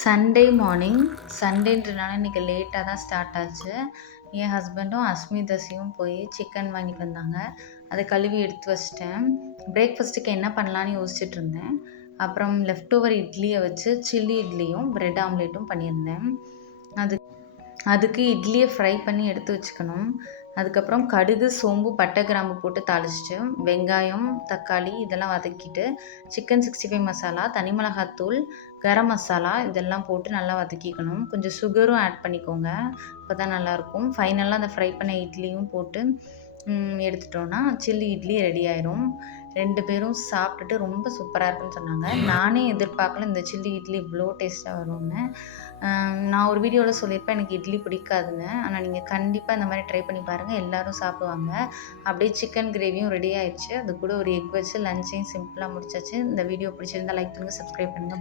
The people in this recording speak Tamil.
Sunday morning. சண்டேன்றனால இன்னைக்கு லேட்டா தான் ஸ்டார்ட் ஆச்சு. என் ஹஸ்பண்டும் அஸ்மிதஸையும் போய் சிக்கன் வாங்கிட்டு வந்தாங்க. அத கழுவி எடுத்து வச்சுட்டேன். பிரேக்ஃபாஸ்ட்டுக்கு என்ன பண்ணலான்னு யோசிச்சுட்டு இருந்தேன். அப்புறம் லெஃப்ட் ஓவர் இட்லிய வச்சு சில்லி இட்லியும், பிரெட் ஆம்லேட்டும் பண்ணியிருந்தேன். அதுக்கு இட்லிய ஃப்ரை பண்ணி எடுத்து வச்சுக்கணும். அதுக்கப்புறம் கடுகு, சோம்பு, பட்டை, கிராம்பு போட்டு தாளிச்சுட்டு, வெங்காயம், தக்காளி இதெல்லாம் வதக்கிட்டு, சிக்கன் 65 மசாலா, தனி மிளகாத்தூள், கரம் மசாலா இதெல்லாம் போட்டு நல்லா வதக்கிக்கணும். கொஞ்சம் சுகரும் ஆட் பண்ணிக்கோங்க. அப்போ தான் நல்லாயிருக்கும். ஃபைனலாக அந்த ஃப்ரை பண்ண இட்லியும் போட்டு எடுத்துட்டோன்னா சில்லி இட்லி ரெடி ஆயிரும். 2 பேரும் சாப்பிட்டுட்டு ரொம்ப சூப்பரா இருக்குன்னு சொன்னாங்க. நானே எதிர்பார்க்கல இந்த சில்லி இட்லி இவ்வளோ டேஸ்ட்டா வரும்னு. நான் ஒரு வீடியோவில் சொல்லியிருப்பேன் எனக்கு இட்லி பிடிக்காதுன்னு. ஆனால் நீங்கள் கண்டிப்பாக இந்த மாதிரி ட்ரை பண்ணி பாருங்கள். எல்லோரும் சாப்பிடுவாங்க. அப்படியே சிக்கன் கிரேவியும் ரெடி ஆயிடுச்சு. அது கூட ஒரு எக் வச்சு லஞ்சையும் சிம்பிளாக முடிச்சாச்சு. இந்த வீடியோ பிடிச்சிருந்தா லைக் பண்ணுங்கள், சப்ஸ்கிரைப் பண்ணுங்கள்.